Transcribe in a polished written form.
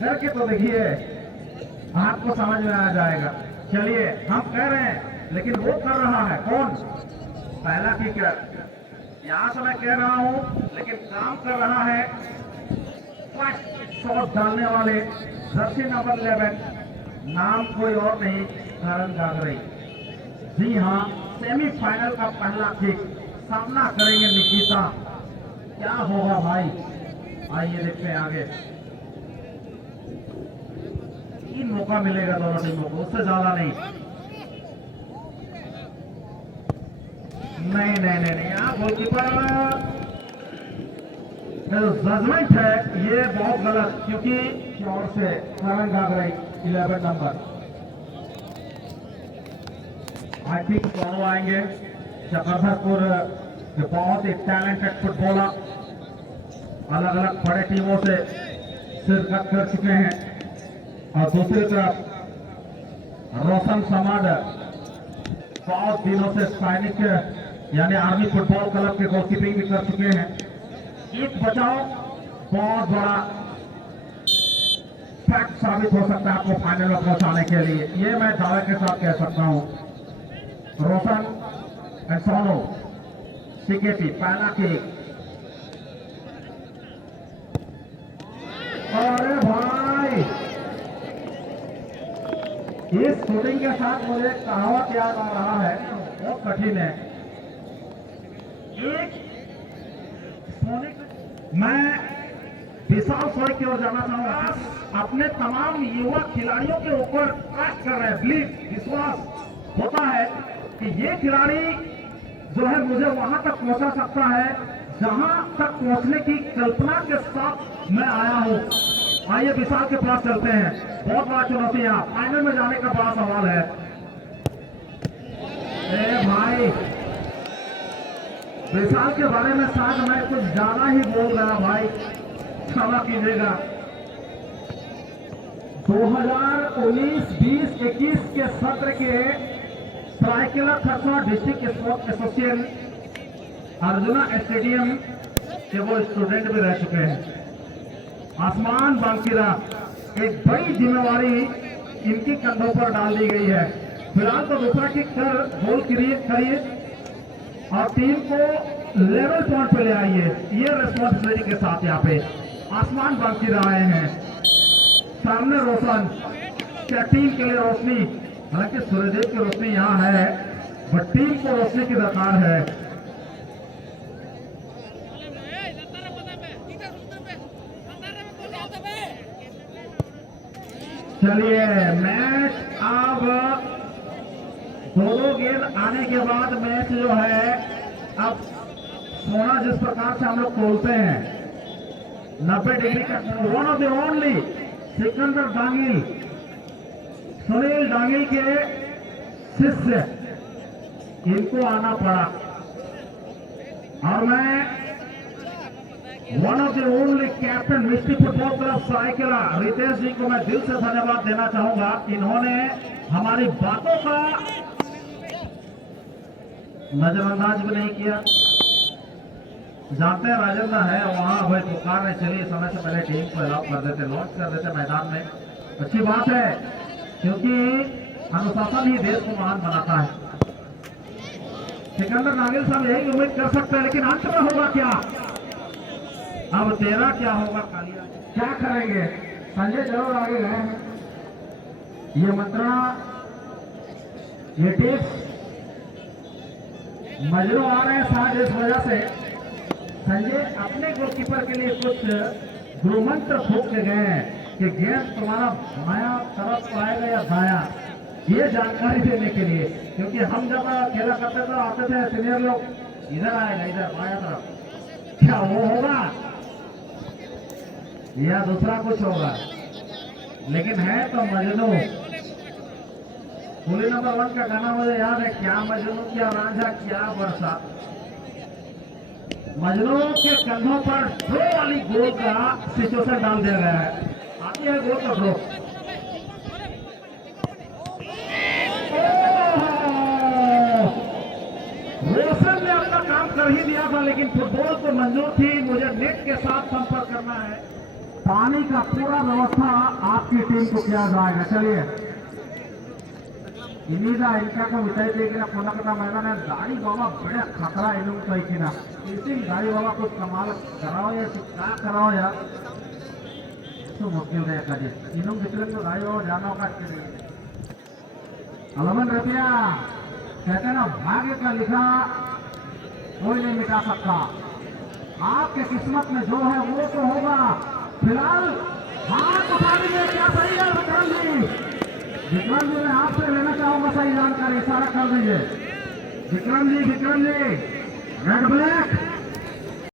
करके तो देखिए, आपको समझ में आ जाएगा। चलिए, हम कह रहे हैं लेकिन वो कर रहा है कौन? पहला किकर। यहां से मैं कह रहा हूं लेकिन काम कर रहा है फर्स्ट शॉट डालने वाले जर्सी नंबर 11, नाम कोई और नहीं, करण गागरे। जी हाँ, सेमीफाइनल का पहला किक, सामना करेंगे निकिता। क्या होगा भाई, आइए देखते हैं आगे। 3 मौका मिलेगा दोनों टीमों को, उससे ज्यादा नहीं। नहीं नहीं नहीं नहीं, यहाँ गोलकीपर जजमेंट है ये बहुत गलत, क्योंकि और से करण गागरे 11 नंबर। आई थिंक दोनों आएंगे। चक्रधरपुर के बहुत ही टैलेंटेड फुटबॉलर अलग अलग बड़े टीमों से शिरकत कर चुके हैं, और दूसरी तरफ रोशन समाड बहुत दिनों से सैनिक यानी आर्मी फुटबॉल क्लब के गोलकीपिंग भी कर चुके हैं। एक बचाव बहुत बड़ा फैक्ट साबित हो सकता है आपको फाइनल में पहुंचाने के लिए, ये मैं दावे के साथ कह सकता हूं। रोशन एंड सोनो सीकेटी पहला किक। अरे भाई, इस शूटिंग के साथ मुझे कहावत याद आ रहा है, बहुत कठिन है। एक मैं विशाल सोई की ओर जाना चाहूंगा। अपने तमाम युवा खिलाड़ियों के ऊपर ट्रस्ट कर रहे हैं, बिलीव, विश्वास होता है कि ये खिलाड़ी जो है मुझे वहां तक पहुंचा सकता है जहां तक पहुंचने की कल्पना के साथ मैं आया हूं। आइए विशाल के पास चलते हैं। बहुत बड़ा चुनौती है, फाइनल में जाने का बड़ा सवाल है। ए भाई, विशाल के बारे में शायद मैं कुछ ज्यादा ही बोल रहा भाई, क्षमा कीजिएगा। 2019-20-21 के सत्र के Saraikela Kharsawan district sports association Arjuna stadium के वो स्टूडेंट भी रह चुके हैं। आसमान बांकीरा, एक बड़ी जिम्मेवारी इनकी कंधों पर डाल दी गई है। फिलहाल तो दूसरा किक कर गोल करिए और टीम को लेवल पॉइंट पे ले आइए, ये रिस्पॉन्सिबिलिटी के साथ यहाँ पे आसमान बांकीरा आए हैं। सामने रोशन, क्या टीम के लिए रोशनी, हालांकि सूर्यदेव की रोशनी यहाँ है, बट टीम को रोशनी की दरकार है। चलिए, मैच अब 2 गेंद आने के बाद मैच जो है अब सोना जिस प्रकार से हम लोग खोलते हैं 90 डिग्री का, one of the only Sikandar Dangil, Sunil Dangil के शिष्य, इनको आना पड़ा। और मैं one of the only captain Misty football club Seraikela Ritesh ji को मैं दिल से धन्यवाद देना चाहूंगा। इन्होंने हमारी बातों का नजरअंदाज भी नहीं किया। जानते हैं राजेंद्र है वहां, भाई पुकार है, चलिए समय से पहले टीम को अलाउ कर देते, लॉन्च कर देते मैदान में। अच्छी बात है, क्योंकि अनुशासन ही देश को महान बनाता है। सिकंदर नागिल साहब यही उम्मीद कर सकते हैं, लेकिन अंत में होगा क्या? अब तेरा क्या होगा कालिया, क्या करेंगे? संजय जरूर आगे गए, ये मंत्रणा, ये टिप्स मजरू आ रहे हैं शायद इस वजह से संजय अपने गोलकीपर के लिए कुछ गुरुमंत्र फूक के गए हैं कि गेंद तुम्हारा बाया तरफ आएगा या दाया, ये जानकारी देने के लिए। क्योंकि हम जब खेला करते थे आते थे सीनियर लोग, इधर आएगा, इधर बाया तरफ, क्या वो होगा या दूसरा कुछ होगा? लेकिन है तो मजनू। कुली नंबर 1 का गाना मुझे याद है, क्या मजनू क्या रांझा क्या बरसा। मजनू के कंधों पर थ्रो वाली गोल का सिचुएशन डाल दिया गया है। आती है गोल का थ्रो, रोशन ने अपना काम कर ही दिया था, लेकिन फुटबॉल को मंजूर थी। मुझे नेट के साथ संपर्क करना है पानी का पूरा व्यवस्था आपकी टीम को किया जाएगा। चलिए ಇನ್ನೀಗ ಇನ್ಕಾಕ ವಿಚಾರಿಸಿನ ಪುನಃ मैदान है गाड़ी बाबा बड़े खतरा इन्हों तो ही ना इसी गाड़ी बाबा कुछ कमाल कराओ या क्या कराओ यार तो मुश्किल है कभी इन्हों कितने तो गाड़ी बाबा जाना का अलमन रतिया कहते ना भाग्य का लिखा कोई नहीं मिटा सकता। आपके किस्मत में जो है वो तो होगा। फिलहाल हाथ बता दीजिए क्या सही है विक्रम जी। विक्रम जी मैं आपसे लेना चाहूंगा सही जानकारी इशारा कर दीजिए। Vikram ji red black